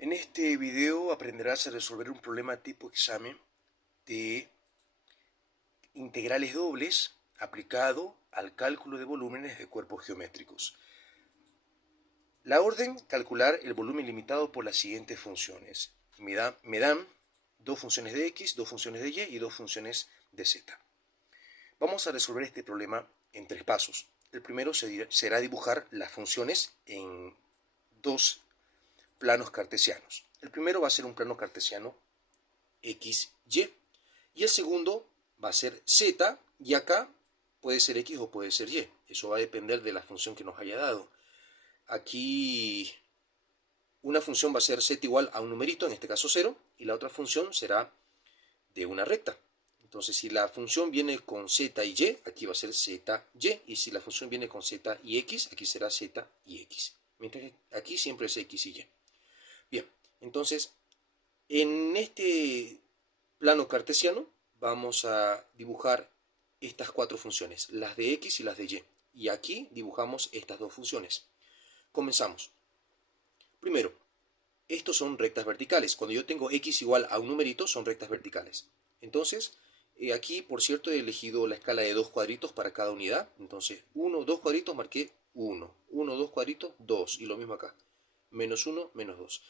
En este video aprenderás a resolver un problema tipo examen de integrales dobles aplicado al cálculo de volúmenes de cuerpos geométricos. La orden, calcular el volumen limitado por las siguientes funciones. Me dan dos funciones de x, dos funciones de y y dos funciones de z. Vamos a resolver este problema en tres pasos. El primero será dibujar las funciones en dos planos cartesianos. El primero va a ser un plano cartesiano x, y. Y el segundo va a ser z, y acá puede ser x o puede ser y. Eso va a depender de la función que nos haya dado. Aquí una función va a ser z igual a un numerito, en este caso 0, y la otra función será de una recta. Entonces, si la función viene con z y y, aquí va a ser z, y si la función viene con z y x, aquí será z y x. Mientras que aquí siempre es x y y. Bien, entonces, en este plano cartesiano vamos a dibujar estas cuatro funciones, las de x y las de y. Y aquí dibujamos estas dos funciones. Comenzamos. Primero, estos son rectas verticales. Cuando yo tengo x igual a un numerito, son rectas verticales. Entonces, aquí, por cierto, he elegido la escala de dos cuadritos para cada unidad. Entonces, 1, 2 cuadritos, marqué 1. 1, 2 cuadritos, 2. Y lo mismo acá. Menos 1, menos 2.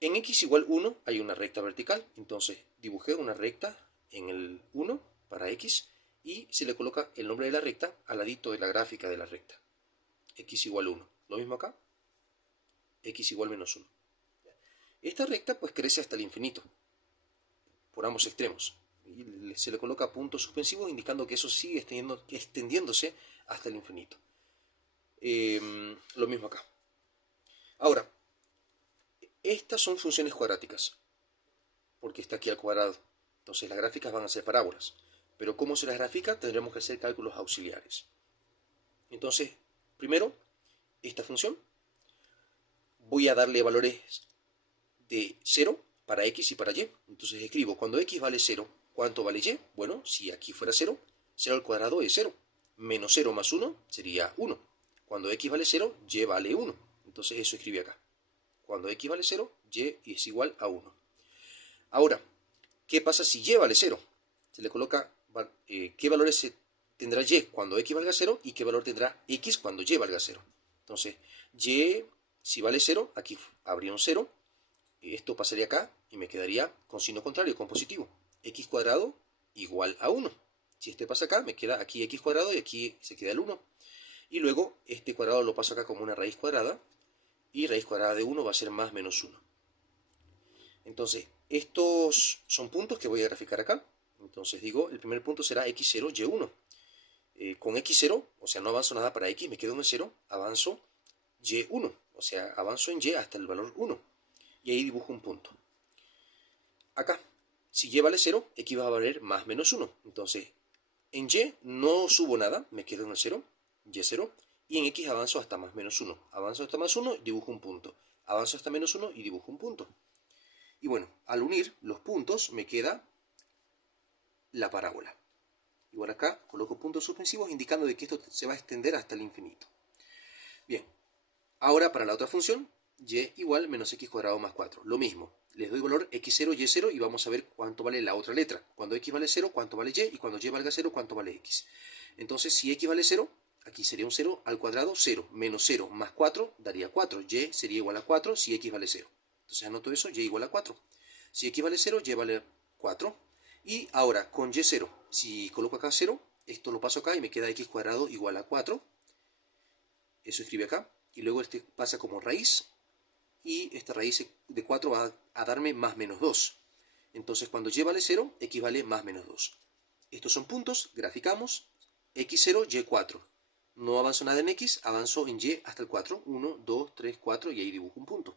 En x igual 1 hay una recta vertical. Entonces, dibujé una recta en el 1 para x y se le coloca el nombre de la recta al ladito de la gráfica de la recta. X igual 1. Lo mismo acá. X igual menos 1. Esta recta pues crece hasta el infinito, por ambos extremos. Y se le coloca puntos suspensivos indicando que eso sigue extendiéndose hasta el infinito. Lo mismo acá. Ahora, estas son funciones cuadráticas, porque está aquí al cuadrado. Entonces las gráficas van a ser parábolas. Pero ¿cómo se las grafica? Tendremos que hacer cálculos auxiliares. Entonces, primero, esta función, voy a darle valores de 0 para x y para y. Entonces escribo, cuando x vale 0, ¿cuánto vale y? Bueno, si aquí fuera 0, 0 al cuadrado es 0. Menos 0 más 1 sería 1. Cuando x vale 0, y vale 1. Entonces eso escribe acá. Cuando x vale 0, y es igual a 1. Ahora, ¿qué pasa si y vale 0? Se le coloca qué valores tendrá y cuando x valga 0 y qué valor tendrá x cuando y valga 0. Entonces, y, si vale 0, aquí habría un 0. Esto pasaría acá y me quedaría con signo contrario, con positivo. X cuadrado igual a 1. Si este pasa acá, me queda aquí x cuadrado y aquí se queda el 1. Y luego este cuadrado lo paso acá como una raíz cuadrada. Y raíz cuadrada de 1 va a ser más menos 1. Entonces, estos son puntos que voy a graficar acá. Entonces digo, el primer punto será x0, y1. Con x0, o sea, no avanzo nada para x, me quedo en el 0, avanzo y1. O sea, avanzo en y hasta el valor 1. Y ahí dibujo un punto. Acá, si y vale 0, x va a valer más menos 1. Entonces, en y no subo nada, me quedo en el 0, y0. Y en x avanzo hasta más menos 1. Avanzo hasta más 1 y dibujo un punto. Avanzo hasta menos 1 y dibujo un punto. Y bueno, al unir los puntos me queda la parábola. Igual acá coloco puntos suspensivos indicando de que esto se va a extender hasta el infinito. Bien, ahora para la otra función, y igual menos x cuadrado más 4. Lo mismo, les doy valor x0, y0 y vamos a ver cuánto vale la otra letra. Cuando x vale 0, cuánto vale y, y cuando y valga 0, cuánto vale x. Entonces, si x vale 0, aquí sería un 0 al cuadrado, 0. Menos 0 más 4 daría 4. Y sería igual a 4 si x vale 0. Entonces anoto eso, y igual a 4. Si x vale 0, y vale 4. Y ahora, con y0, si coloco acá 0, esto lo paso acá y me queda x cuadrado igual a 4. Eso escribe acá. Y luego este pasa como raíz. Y esta raíz de 4 va a darme más menos 2. Entonces cuando y vale 0, x vale más menos 2. Estos son puntos, graficamos. x0, y4. No avanzo nada en x, avanzo en y hasta el 4. 1, 2, 3, 4 y ahí dibujo un punto.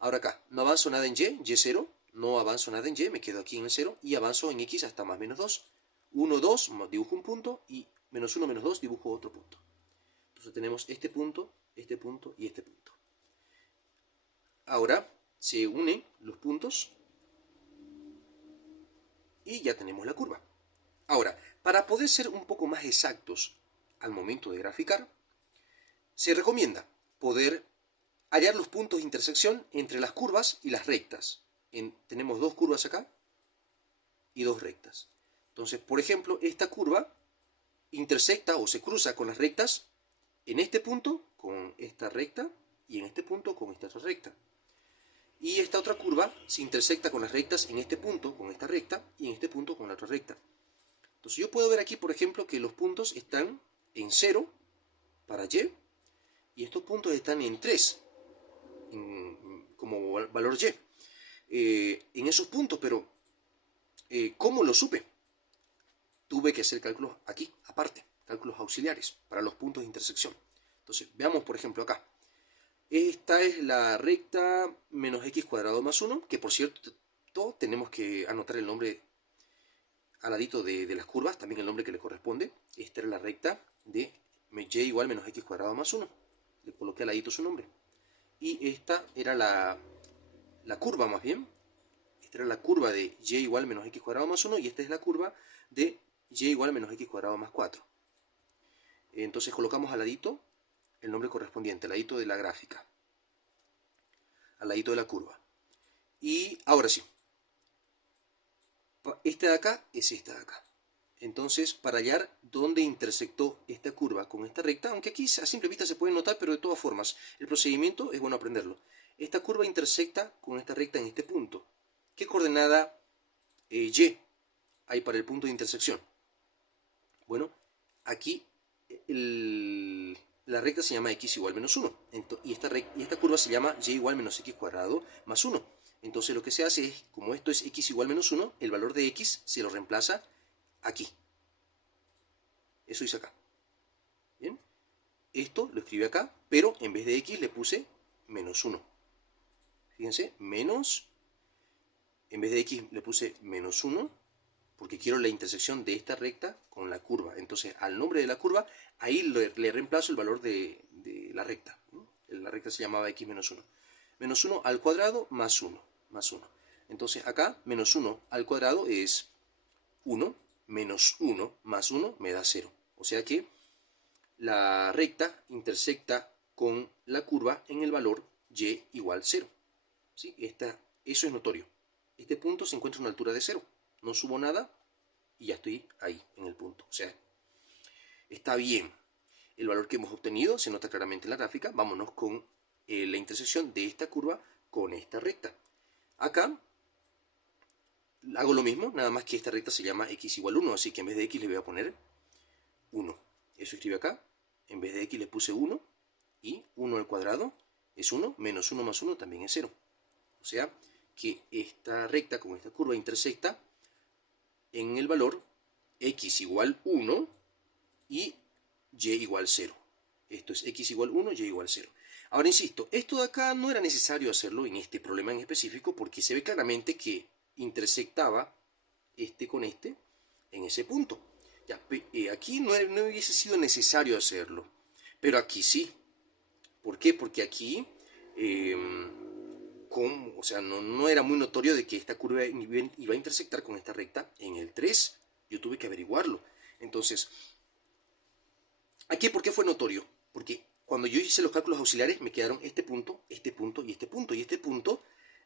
Ahora acá, no avanzo nada en y0. No avanzo nada en y, me quedo aquí en el 0. Y avanzo en x hasta más menos 2. 1, 2, dibujo un punto. Y menos 1, menos 2, dibujo otro punto. Entonces tenemos este punto y este punto. Ahora se unen los puntos y ya tenemos la curva. Ahora, para poder ser un poco más exactos al momento de graficar, se recomienda poder hallar los puntos de intersección entre las curvas y las rectas. Tenemos dos curvas acá y dos rectas. Entonces, por ejemplo, esta curva intersecta o se cruza con las rectas en este punto con esta recta y en este punto con esta otra recta. Y esta otra curva se intersecta con las rectas en este punto con esta recta y en este punto con la otra recta. Entonces yo puedo ver aquí, por ejemplo, que los puntos están en 0 para y estos puntos están en 3 como valor y. En esos puntos, pero ¿cómo lo supe? Tuve que hacer cálculos aquí, aparte, cálculos auxiliares para los puntos de intersección. Entonces, veamos por ejemplo acá. Esta es la recta menos x cuadrado más 1, que por cierto tenemos que anotar el nombre al ladito de las curvas, también el nombre que le corresponde. Esta era la recta de y igual menos x cuadrado más 1. Le coloqué al ladito su nombre. Y esta era la curva más bien. Esta era la curva de y igual menos x cuadrado más 1 y esta es la curva de y igual menos x cuadrado más 4. Entonces colocamos al ladito el nombre correspondiente, al ladito de la gráfica, al ladito de la curva. Y ahora sí, esta de acá es esta de acá. Entonces, para hallar dónde intersectó esta curva con esta recta, aunque aquí a simple vista se puede notar, pero de todas formas, el procedimiento es bueno aprenderlo. Esta curva intersecta con esta recta en este punto. ¿Qué coordenada y hay para el punto de intersección? Bueno, aquí la recta se llama x igual menos 1. Y esta curva se llama y igual menos x cuadrado más 1. Entonces lo que se hace es, como esto es x igual menos 1, el valor de x se lo reemplaza aquí. Eso hice acá. ¿Bien? Esto lo escribí acá, pero en vez de x le puse menos 1. Fíjense, menos, en vez de x le puse menos 1, porque quiero la intersección de esta recta con la curva. Entonces, al nombre de la curva, ahí le reemplazo el valor de la recta. La recta se llamaba x menos 1. Menos 1 al cuadrado más 1. Más 1. Entonces, acá, menos 1 al cuadrado es 1. Menos 1 más 1 me da 0. O sea que la recta intersecta con la curva en el valor y igual 0. ¿Sí? Eso es notorio. Este punto se encuentra a una altura de 0. No subo nada y ya estoy ahí, en el punto. O sea, está bien. El valor que hemos obtenido se nota claramente en la gráfica. Vámonos con la intersección de esta curva con esta recta. Acá hago lo mismo, nada más que esta recta se llama x igual 1, así que en vez de x le voy a poner 1. Eso escribe acá. En vez de x le puse 1 y 1 al cuadrado es 1, menos 1 más 1 también es 0. O sea que esta recta con esta curva intersecta en el valor x igual 1 y y igual 0. Esto es x igual 1, y igual 0. Ahora insisto, esto de acá no era necesario hacerlo en este problema en específico porque se ve claramente que intersectaba este con este en ese punto. Ya, aquí no hubiese sido necesario hacerlo, pero aquí sí. ¿Por qué? Porque aquí o sea, no era muy notorio de que esta curva iba a intersectar con esta recta en el 3. Yo tuve que averiguarlo. Entonces, aquí, ¿por qué fue notorio? Porque cuando yo hice los cálculos auxiliares me quedaron este punto y este punto. Y este punto,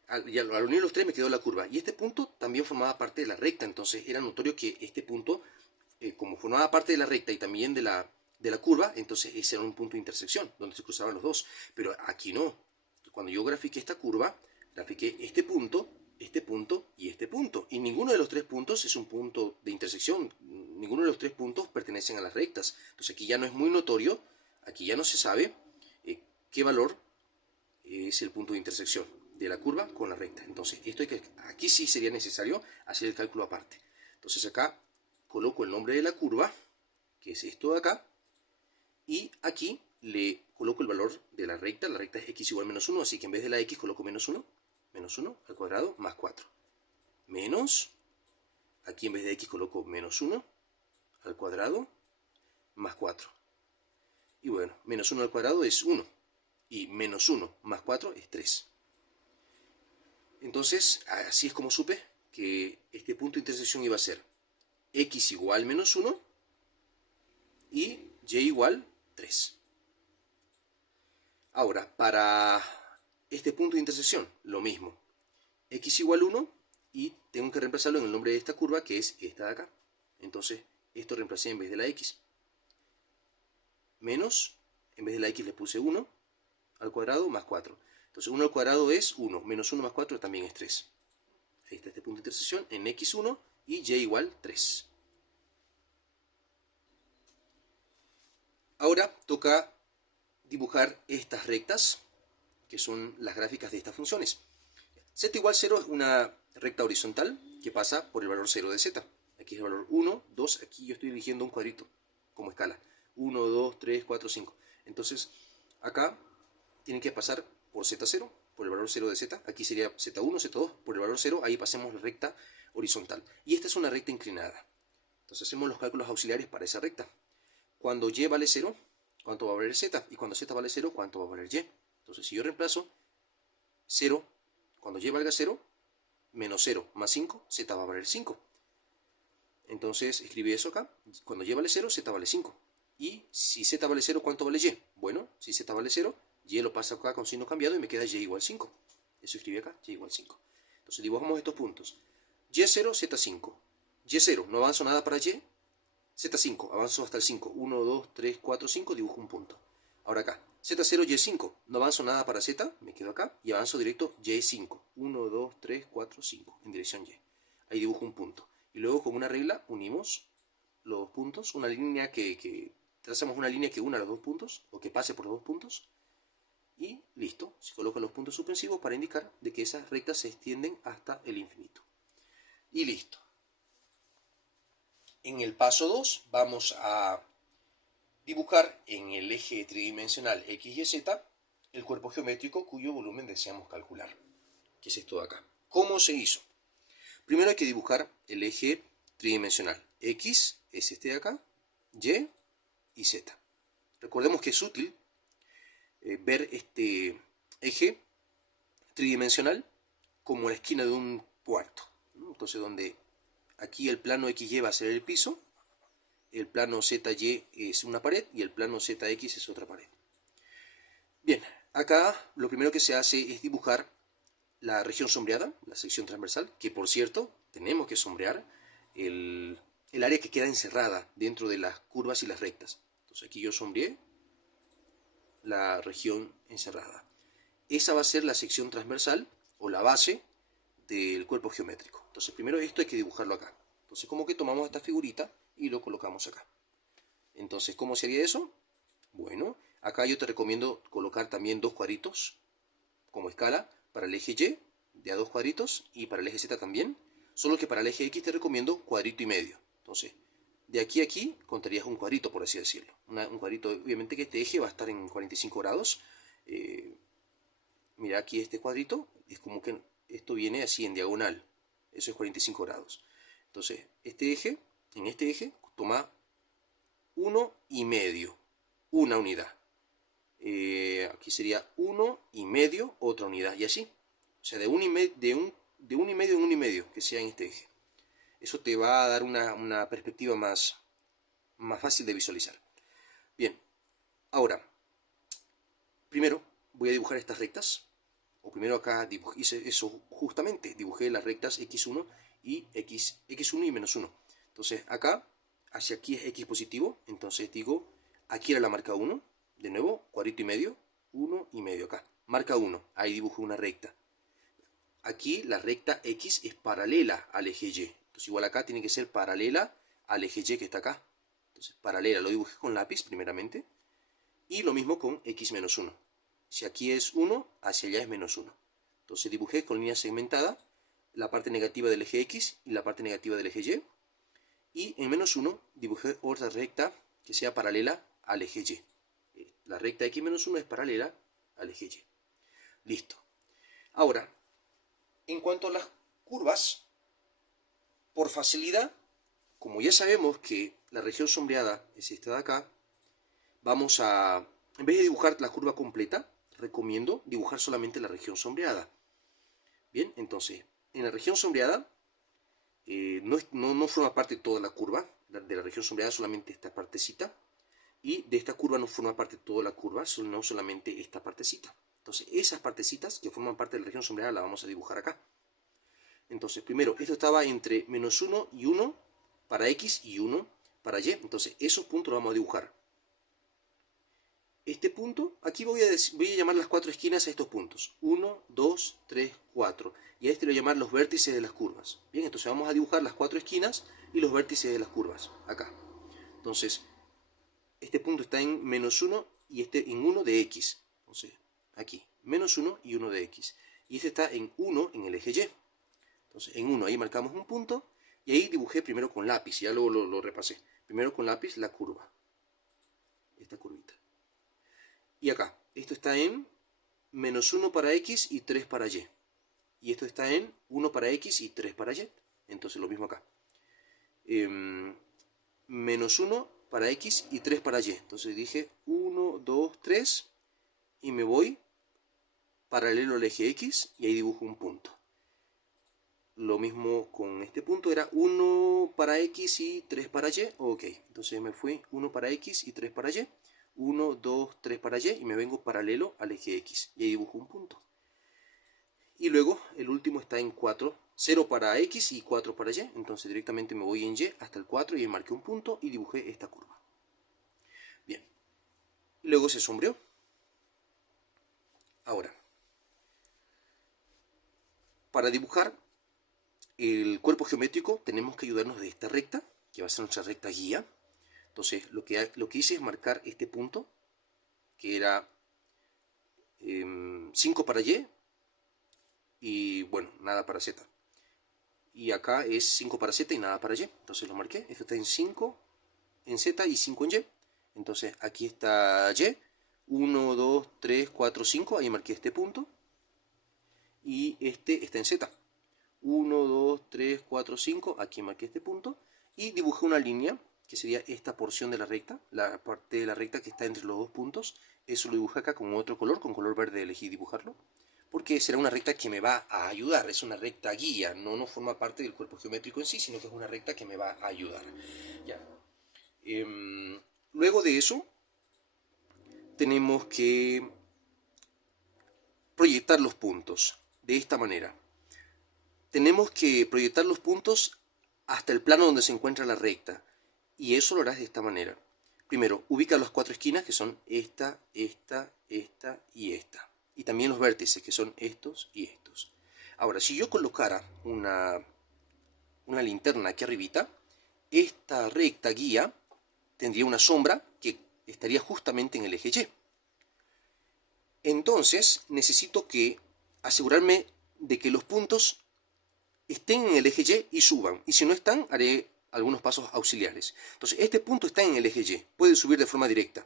al unir los tres me quedó la curva. Y este punto también formaba parte de la recta. Entonces era notorio que este punto, como formaba parte de la recta y también de la curva, entonces ese era un punto de intersección, donde se cruzaban los dos. Pero aquí no. Cuando yo grafiqué esta curva, grafiqué este punto y este punto. Y ninguno de los tres puntos es un punto de intersección. Ninguno de los tres puntos pertenecen a las rectas. Entonces aquí ya no es muy notorio, aquí ya no se sabe qué valor es el punto de intersección de la curva con la recta. Entonces aquí sí sería necesario hacer el cálculo aparte. Entonces acá coloco el nombre de la curva, que es esto de acá, y aquí le coloco el valor de la recta es x igual menos 1, así que en vez de la x coloco menos 1 al cuadrado más 4. Menos, aquí en vez de x coloco menos 1 al cuadrado más 4. Y bueno, menos 1 al cuadrado es 1. Y menos 1 más 4 es 3. Entonces, así es como supe que este punto de intersección iba a ser x igual menos 1 y y igual 3. Ahora, para este punto de intersección, lo mismo. X igual 1 y tengo que reemplazarlo en el nombre de esta curva, que es esta de acá. Entonces, esto reemplacé en vez de la X. Menos, en vez de la X le puse 1 al cuadrado más 4. Entonces 1 al cuadrado es 1, menos 1 más 4 también es 3. Ahí está este punto de intersección en X1 y Y igual 3. Ahora toca dibujar estas rectas, que son las gráficas de estas funciones. Z igual 0 es una recta horizontal que pasa por el valor 0 de Z. Aquí es el valor 1, 2, aquí yo estoy eligiendo un cuadrito como escala. 1, 2, 3, 4, 5. Entonces, acá tienen que pasar por Z0, por el valor 0 de Z. Aquí sería Z1, Z2, por el valor 0, ahí pasemos la recta horizontal. Y esta es una recta inclinada. Entonces hacemos los cálculos auxiliares para esa recta. Cuando Y vale 0, ¿cuánto va a valer Z? Y cuando Z vale 0, ¿cuánto va a valer Y? Entonces si yo reemplazo 0, cuando Y valga 0, menos 0 más 5, Z va a valer 5. Entonces escribí eso acá. Cuando Y vale 0, Z vale 5. Y si Z vale 0, ¿cuánto vale Y? Bueno, si Z vale 0, Y lo paso acá con signo cambiado y me queda Y igual 5. Eso escribí acá, Y igual 5. Entonces dibujamos estos puntos. Y0, Z5. Y0, no avanzo nada para Y. Z5, avanzo hasta el 5. 1, 2, 3, 4, 5, dibujo un punto. Ahora acá, Z0, Y5, no avanzo nada para Z, me quedo acá y avanzo directo Y5. 1, 2, 3, 4, 5, en dirección Y. Ahí dibujo un punto. Y luego con una regla unimos los puntos, una línea trazamos una línea que una los dos puntos, o que pase por los dos puntos, y listo, se colocan los puntos suspensivos para indicar de que esas rectas se extienden hasta el infinito. Y listo. En el paso 2 vamos a dibujar en el eje tridimensional X, Y, Z el cuerpo geométrico cuyo volumen deseamos calcular, que es esto de acá. ¿Cómo se hizo? Primero hay que dibujar el eje tridimensional. X es este de acá, Y y Z. Recordemos que es útil ver este eje tridimensional como la esquina de un cuarto, ¿no? Entonces donde aquí el plano XY va a ser el piso, el plano ZY es una pared y el plano ZX es otra pared. Bien, acá lo primero que se hace es dibujar la región sombreada, la sección transversal, que por cierto tenemos que sombrear el área que queda encerrada dentro de las curvas y las rectas. Entonces aquí yo sombreé la región encerrada. Esa va a ser la sección transversal o la base del cuerpo geométrico. Entonces primero esto hay que dibujarlo acá. Entonces como que tomamos esta figurita y lo colocamos acá. Entonces, ¿cómo sería eso? Bueno, acá yo te recomiendo colocar también dos cuadritos como escala para el eje Y, de a dos cuadritos, y para el eje Z también. Solo que para el eje X te recomiendo cuadrito y medio. Entonces, de aquí a aquí contarías un cuadrito, por así decirlo. Un cuadrito, obviamente que este eje va a estar en 45 grados. Mira aquí este cuadrito, es como que esto viene así en diagonal. Eso es 45 grados. Entonces, en este eje, toma 1 y medio, una unidad. Aquí sería 1 y medio, otra unidad, y así. O sea, de 1 y medio en 1 y medio, que sea en este eje. Eso te va a dar una perspectiva más fácil de visualizar. Bien, ahora, primero voy a dibujar estas rectas. O primero acá hice eso justamente, dibujé las rectas x1 y x1 y menos 1. Entonces acá, hacia aquí es x positivo, entonces digo, aquí era la marca 1, de nuevo, cuadrito y medio, 1 y medio acá. Marca 1, ahí dibujo una recta. Aquí la recta x es paralela al eje y. Entonces igual acá tiene que ser paralela al eje y que está acá. Entonces paralela, lo dibujé con lápiz primeramente. Y lo mismo con x menos 1. Si aquí es 1, hacia allá es menos 1. Entonces dibujé con línea segmentada la parte negativa del eje x y la parte negativa del eje y. Y en menos 1 dibujé otra recta que sea paralela al eje y. La recta x menos 1 es paralela al eje y. Listo. Ahora, en cuanto a las curvas, por facilidad, como ya sabemos que la región sombreada es esta de acá, vamos a, en vez de dibujar la curva completa, recomiendo dibujar solamente la región sombreada. Bien, entonces, en la región sombreada no forma parte de toda la curva de la región sombreada, solamente esta partecita. Y de esta curva no forma parte toda la curva, sino solamente esta partecita. Entonces esas partecitas que forman parte de la región sombreada la vamos a dibujar acá. Entonces primero, esto estaba entre menos 1 y 1 para X y 1 para Y. Entonces esos puntos los vamos a dibujar. Este punto, aquí voy a llamar las cuatro esquinas a estos puntos. 1, 2, 3, 4. Y a este lo voy a llamar los vértices de las curvas. Bien, entonces vamos a dibujar las cuatro esquinas y los vértices de las curvas, acá. Entonces, este punto está en menos 1 y este en 1 de X. Entonces, aquí, menos 1 y 1 de X. Y este está en 1 en el eje Y. Entonces, en 1 ahí marcamos un punto y ahí dibujé primero con lápiz, ya luego lo repasé. Primero con lápiz la curva. Esta curvita. Y acá, esto está en menos 1 para X y 3 para Y. Y esto está en 1 para X y 3 para Y. Entonces lo mismo acá. Menos 1 para X y 3 para Y. Entonces dije 1, 2, 3 y me voy paralelo al eje X y ahí dibujo un punto. Lo mismo con este punto, era 1 para X y 3 para Y. Ok, entonces me fui 1 para X y 3 para Y. 1, 2, 3 para Y y me vengo paralelo al eje X y ahí dibujo un punto. Y luego el último está en 4, 0 para X y 4 para Y, entonces directamente me voy en Y hasta el 4 y ahí marqué un punto y dibujé esta curva. Bien, luego se sombreó. Ahora, para dibujar el cuerpo geométrico tenemos que ayudarnos de esta recta, que va a ser nuestra recta guía. Entonces lo que hice es marcar este punto, que era 5 para Y, y bueno, nada para Z. Y acá es 5 para Z y nada para Y. Entonces lo marqué. Esto está en 5 en Z y 5 en Y. Entonces aquí está Y. 1, 2, 3, 4, 5. Ahí marqué este punto. Y este está en Z. 1, 2, 3, 4, 5. Aquí marqué este punto. Y dibujé una línea que sería esta porción de la recta. La parte de la recta que está entre los dos puntos. Eso lo dibujé acá con otro color. Con color verde elegí dibujarlo. Porque será una recta que me va a ayudar, es una recta guía, no forma parte del cuerpo geométrico en sí, sino que es una recta que me va a ayudar. Ya. Luego de eso, tenemos que proyectar los puntos de esta manera. Tenemos que proyectar los puntos hasta el plano donde se encuentra la recta, y eso lo harás de esta manera. Primero, ubica las cuatro esquinas, que son esta, esta, esta y esta. Y también los vértices, que son estos y estos. Ahora, si yo colocara una linterna aquí arribita, esta recta guía tendría una sombra que estaría justamente en el eje Y. Entonces, necesito asegurarme de que los puntos estén en el eje Y y suban. Y si no están, haré algunos pasos auxiliares. Entonces, este punto está en el eje Y, puede subir de forma directa.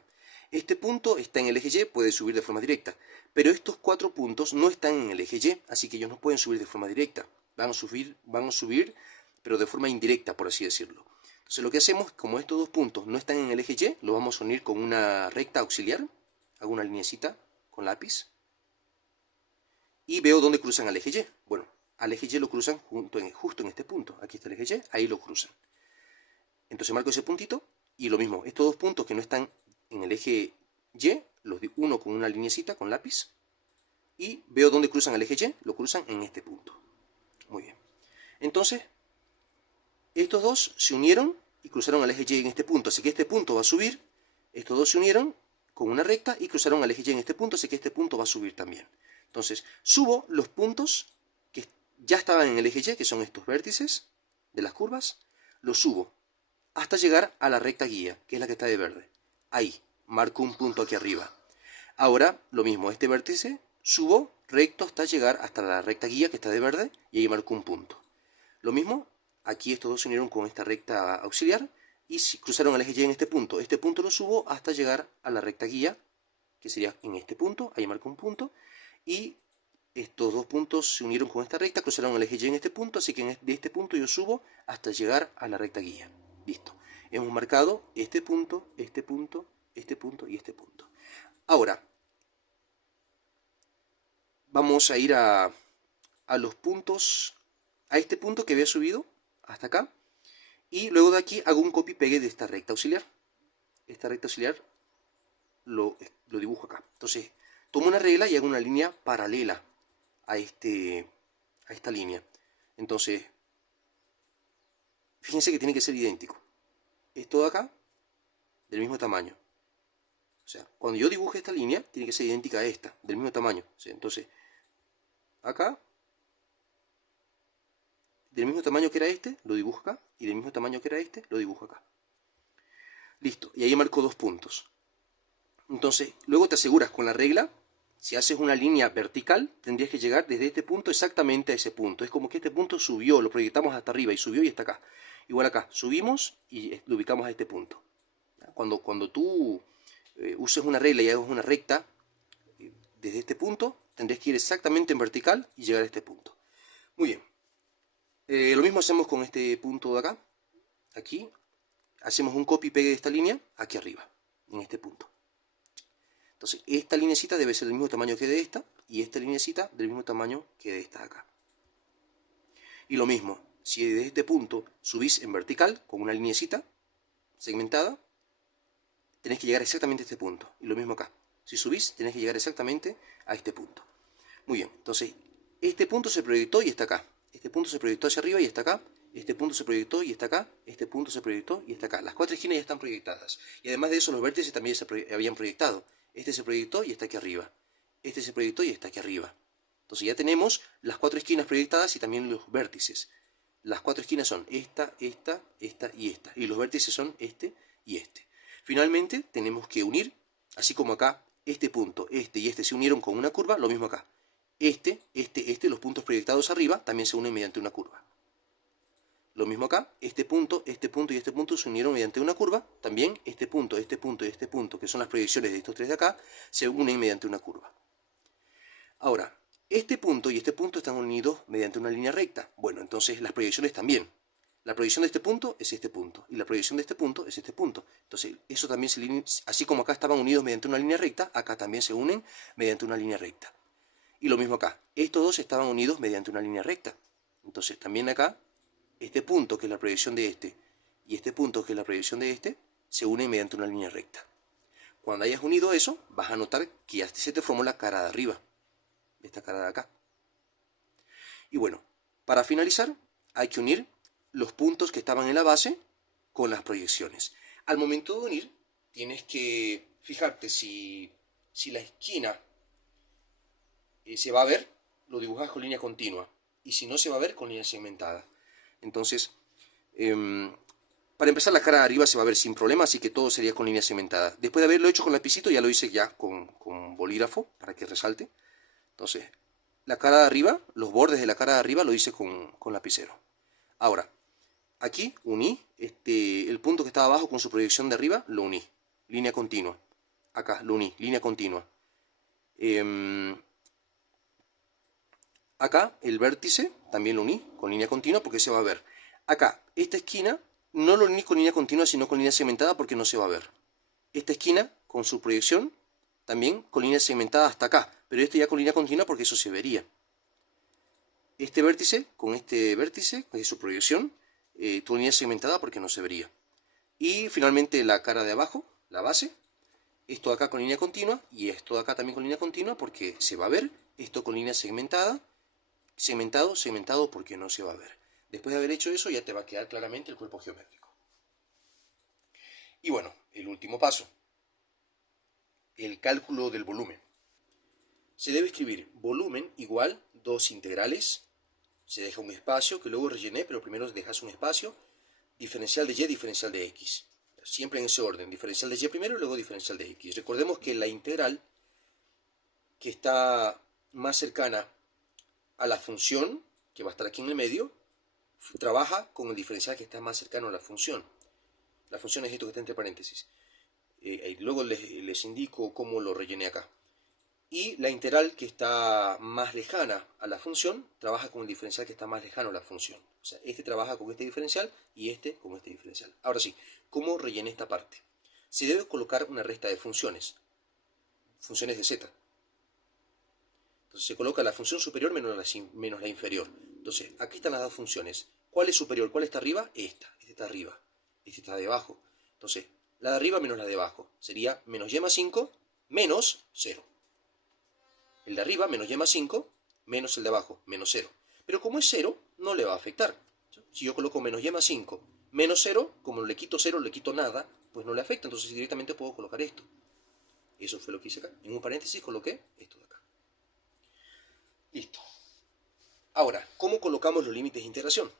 Este punto está en el eje Y, puede subir de forma directa. Pero estos cuatro puntos no están en el eje Y, así que ellos no pueden subir de forma directa. Van a subir, pero de forma indirecta, por así decirlo. Entonces lo que hacemos, como estos dos puntos no están en el eje Y, lo vamos a unir con una recta auxiliar. Hago una linecita con lápiz. Y veo dónde cruzan al eje Y. Bueno, al eje Y lo cruzan justo en este punto. Aquí está el eje Y, ahí lo cruzan. Entonces marco ese puntito y lo mismo, estos dos puntos que no están en el eje Y, los uno con una linecita con lápiz y veo dónde cruzan el eje Y, lo cruzan en este punto. Muy bien. Entonces, estos dos se unieron y cruzaron al eje Y en este punto, así que este punto va a subir. Estos dos se unieron con una recta y cruzaron al eje Y en este punto, así que este punto va a subir también. Entonces, subo los puntos que ya estaban en el eje Y, que son estos vértices de las curvas, los subo hasta llegar a la recta guía, que es la que está de verde. Ahí, marco un punto aquí arriba. Ahora, lo mismo, este vértice, subo recto hasta llegar hasta la recta guía, que está de verde, y ahí marco un punto. Lo mismo, aquí estos dos se unieron con esta recta auxiliar, y cruzaron el eje Y en este punto. Este punto lo subo hasta llegar a la recta guía, que sería en este punto, ahí marco un punto, y estos dos puntos se unieron con esta recta, cruzaron el eje Y en este punto, así que de este punto yo subo hasta llegar a la recta guía. Listo. Hemos marcado este punto, este punto, este punto y este punto. Ahora, vamos a ir a los puntos, a este punto que había subido hasta acá. Y luego de aquí hago un copy-pegue de esta recta auxiliar. Esta recta auxiliar lo dibujo acá. Entonces, tomo una regla y hago una línea paralela a esta línea. Entonces, fíjense que tiene que ser idéntico. Esto de acá, del mismo tamaño. O sea, cuando yo dibuje esta línea, tiene que ser idéntica a esta, del mismo tamaño. O sea, entonces, acá, del mismo tamaño que era este, lo dibujo acá. Y del mismo tamaño que era este, lo dibujo acá. Listo. Y ahí marco 2 puntos. Entonces, luego te aseguras con la regla, si haces una línea vertical, tendrías que llegar desde este punto exactamente a ese punto. Es como que este punto subió, lo proyectamos hasta arriba y subió y está acá. Igual acá, subimos y lo ubicamos a este punto. Cuando tú uses una regla y hagas una recta, desde este punto, tendrías que ir exactamente en vertical y llegar a este punto. Muy bien. Lo mismo hacemos con este punto de acá. Aquí, hacemos un copy y pegue de esta línea aquí arriba, en este punto. Entonces, esta linecita debe ser del mismo tamaño que de esta, y esta linecita del mismo tamaño que de esta de acá. Y lo mismo, si desde este punto subís en vertical, con una linecita segmentada, tenés que llegar exactamente a este punto. Y lo mismo acá. Si subís, tenés que llegar exactamente a este punto. Muy bien, entonces, este punto se proyectó y está acá. Este punto se proyectó hacia arriba y está acá. Este punto se proyectó y está acá. Este punto se proyectó y está acá. Las 4 esquinas ya están proyectadas. Y además de eso, los vértices también se habían proyectado. Este se proyectó y está aquí arriba. Este se proyectó y está aquí arriba. Entonces ya tenemos las 4 esquinas proyectadas y también los vértices. Las 4 esquinas son esta, esta, esta y esta. Y los vértices son este y este. Finalmente tenemos que unir, así como acá, este punto, este y este se unieron con una curva, lo mismo acá. Los puntos proyectados arriba también se unen mediante una curva. Lo mismo acá, este punto y este punto se unieron mediante una curva. También este punto y este punto, que son las proyecciones de estos tres de acá, se unen mediante una curva. Ahora, este punto y este punto están unidos mediante una línea recta. Bueno, entonces las proyecciones también. La proyección de este punto es este punto. Y la proyección de este punto es este punto. Entonces, eso también así como acá estaban unidos mediante una línea recta, acá también se unen mediante una línea recta. Y lo mismo acá. Estos dos estaban unidos mediante una línea recta. Entonces, también acá, este punto, que es la proyección de este, y este punto, que es la proyección de este, se unen mediante una línea recta. Cuando hayas unido eso, vas a notar que ya se te formó la cara de arriba. Esta cara de acá. Y bueno, para finalizar, hay que unir los puntos que estaban en la base con las proyecciones. Al momento de unir, tienes que fijarte si la esquina se va a ver, lo dibujas con línea continua. Y si no se va a ver, con línea segmentada. Entonces, para empezar, la cara de arriba se va a ver sin problema, así que todo sería con línea segmentada. Después de haberlo hecho con lapicito, ya lo hice ya con bolígrafo, para que resalte. Entonces, la cara de arriba, los bordes de la cara de arriba lo hice con lapicero. Ahora, aquí uní el punto que estaba abajo con su proyección de arriba, lo uní. Línea continua. Acá lo uní, línea continua. Acá el vértice también lo uní con línea continua porque se va a ver. Acá, esta esquina no lo uní con línea continua sino con línea segmentada porque no se va a ver. Esta esquina con su proyección también con línea segmentada hasta acá, pero esto ya con línea continua porque eso se vería. Este vértice con su proyección, tu línea segmentada porque no se vería. Y finalmente la cara de abajo, la base, esto de acá con línea continua y esto de acá también con línea continua porque se va a ver. Esto con línea segmentada, segmentado porque no se va a ver. Después de haber hecho eso ya te va a quedar claramente el cuerpo geométrico. Y bueno, el último paso, el cálculo del volumen. Se debe escribir volumen igual 2 integrales. Se deja un espacio que luego rellené, pero primero dejas un espacio. Diferencial de y, diferencial de x. Siempre en ese orden. Diferencial de y primero y luego diferencial de x. Recordemos que la integral que está más cercana a la función, que va a estar aquí en el medio, trabaja con el diferencial que está más cercano a la función. La función es esto que está entre paréntesis. Luego les indico cómo lo rellené acá. Y la integral que está más lejana a la función trabaja con el diferencial que está más lejano a la función. O sea, este trabaja con este diferencial y este con este diferencial. Ahora sí, ¿cómo rellené esta parte? Se debe colocar una resta de funciones de z. Entonces se coloca la función superior menos la inferior. Entonces, aquí están las dos funciones. ¿Cuál es superior? ¿Cuál está arriba? Esta. Este está arriba. Este está debajo. Entonces, la de arriba menos la de abajo. Sería menos y más 5 menos 0. El de arriba menos y más 5 menos el de abajo, menos 0. Pero como es 0, no le va a afectar. Si yo coloco menos y más 5 menos 0, como le quito 0, le quito nada, pues no le afecta. Entonces directamente puedo colocar esto. Eso fue lo que hice acá. En un paréntesis coloqué esto de acá. Listo. Ahora, ¿cómo colocamos los límites de integración?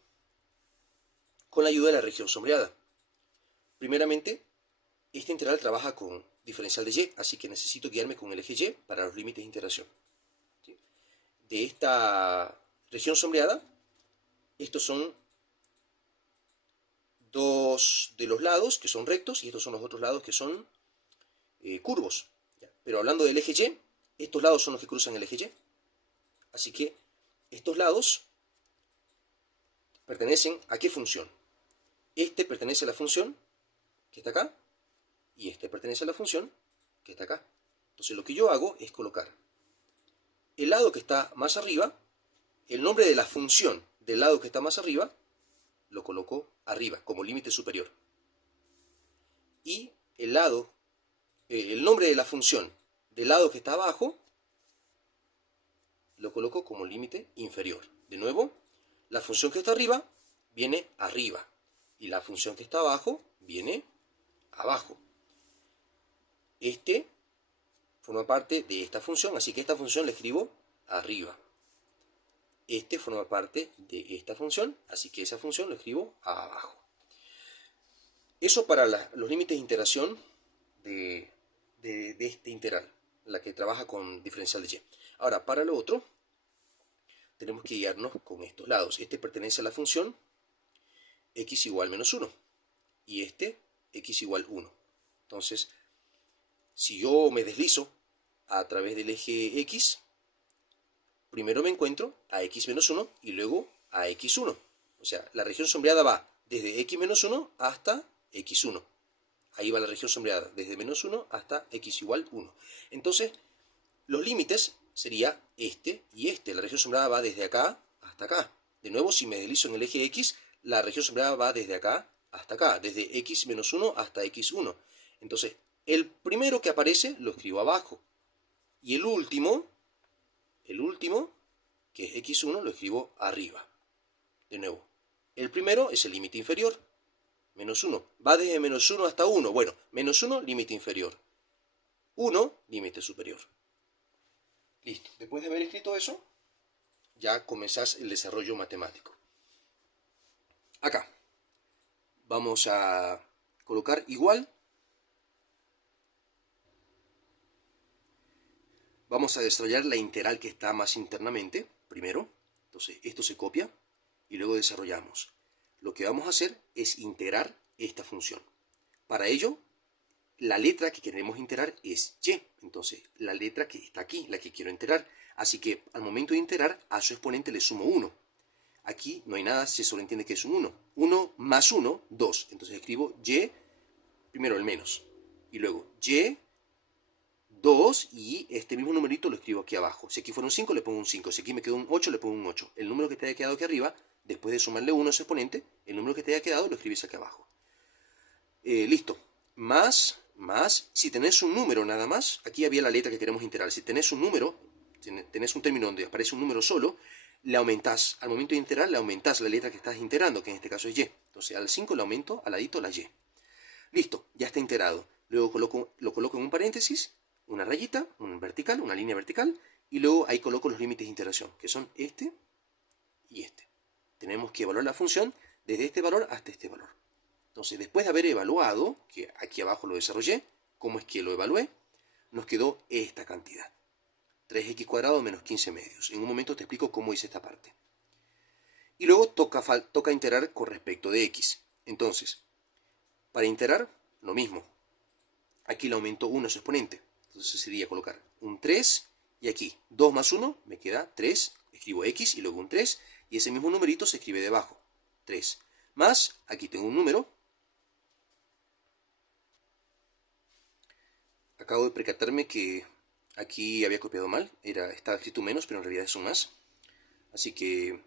Con la ayuda de la región sombreada. Primeramente, esta integral trabaja con diferencial de y, así que necesito guiarme con el eje y para los límites de integración. ¿Sí? De esta región sombreada, estos son dos de los lados que son rectos y estos son los otros lados que son curvos. Pero hablando del eje y, estos lados son los que cruzan el eje y. Así que estos lados pertenecen a qué función. Este pertenece a la función que está acá y este pertenece a la función que está acá. Entonces lo que yo hago es colocar el lado que está más arriba, el nombre de la función del lado que está más arriba, lo coloco arriba como límite superior. Y el nombre de la función del lado que está abajo, lo coloco como límite inferior. De nuevo, la función que está arriba viene arriba y la función que está abajo viene abajo. Este forma parte de esta función, así que esta función la escribo arriba. Este forma parte de esta función, así que esa función lo escribo abajo. Eso para los límites de integración de este integral, la que trabaja con diferencial de y. Ahora, para lo otro, tenemos que guiarnos con estos lados. Este pertenece a la función x igual menos 1 y este x igual 1. Entonces, si yo me deslizo a través del eje x, primero me encuentro a x menos 1 y luego a x1. O sea, la región sombreada va desde x menos 1 hasta x1. Ahí va la región sombreada, desde menos 1 hasta x igual 1. Entonces, los límites sería este y este. La región sombreada va desde acá hasta acá. De nuevo, si me deslizo en el eje x, la región sombreada va desde acá hasta acá, desde x menos 1 hasta x1. Entonces, el primero que aparece lo escribo abajo. Y el último, que es x1, lo escribo arriba. De nuevo, el primero es el límite inferior. Menos 1. Va desde menos 1 hasta 1. Bueno, menos 1, límite inferior. 1, límite superior. Listo. Después de haber escrito eso, ya comenzás el desarrollo matemático. Acá. Vamos a colocar igual. Vamos a desarrollar la integral que está más internamente, primero. Entonces, esto se copia y luego desarrollamos. Lo que vamos a hacer es integrar esta función. Para ello, la letra que queremos integrar es y. Entonces, la letra que está aquí, la que quiero integrar. Así que, al momento de integrar, a su exponente le sumo 1. Aquí no hay nada, se sobreentiende que es un 1. 1 más 1, 2. Entonces escribo y, primero el menos. Y luego y, 2, y este mismo numerito lo escribo aquí abajo. Si aquí fuera un 5, le pongo un 5. Si aquí me quedó un 8, le pongo un 8. El número que te haya quedado aquí arriba, después de sumarle 1 a su exponente, el número que te haya quedado lo escribes aquí abajo. Listo. Más, si tenés un número nada más, aquí había la letra que queremos integrar. Si tenés un número, tenés un término donde aparece un número solo, le aumentás, al momento de integrar, le aumentás la letra que estás integrando, que en este caso es y. Entonces al 5 le aumento al ladito la y. Listo, ya está integrado. Luego lo coloco en un paréntesis, una rayita, una línea vertical, y luego ahí coloco los límites de integración, que son este y este. Tenemos que evaluar la función desde este valor hasta este valor. Entonces, después de haber evaluado, que aquí abajo lo desarrollé, ¿cómo es que lo evalué? Nos quedó esta cantidad. 3x cuadrado menos 15 medios. En un momento te explico cómo hice esta parte. Y luego toca integrar con respecto de x. Entonces, para integrar, lo mismo. Aquí le aumento 1 a su exponente. Entonces sería colocar un 3 y aquí 2 más 1 me queda 3. Escribo x y luego un 3 y ese mismo numerito se escribe debajo. 3 más, aquí tengo un número. Acabo de percatarme que aquí había copiado mal. Estaba escrito menos, pero en realidad es un más. Así que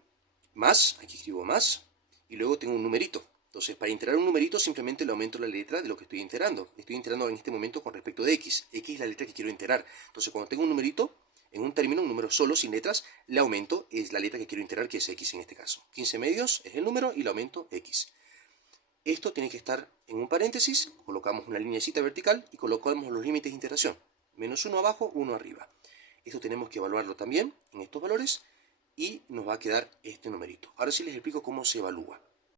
más, aquí escribo más. Y luego tengo un numerito. Entonces, para integrar un numerito, simplemente le aumento la letra de lo que estoy integrando. Estoy integrando en este momento con respecto de x. X es la letra que quiero integrar. Entonces, cuando tengo un numerito, en un término, un número solo, sin letras, le aumento es la letra que quiero integrar, que es x en este caso. 15 medios es el número y le aumento x. Esto tiene que estar en un paréntesis, colocamos una lineecita vertical y colocamos los límites de integración. Menos 1 abajo, 1 arriba. Esto tenemos que evaluarlo también en estos valores y nos va a quedar este numerito. Ahora sí les explico cómo se evalúa.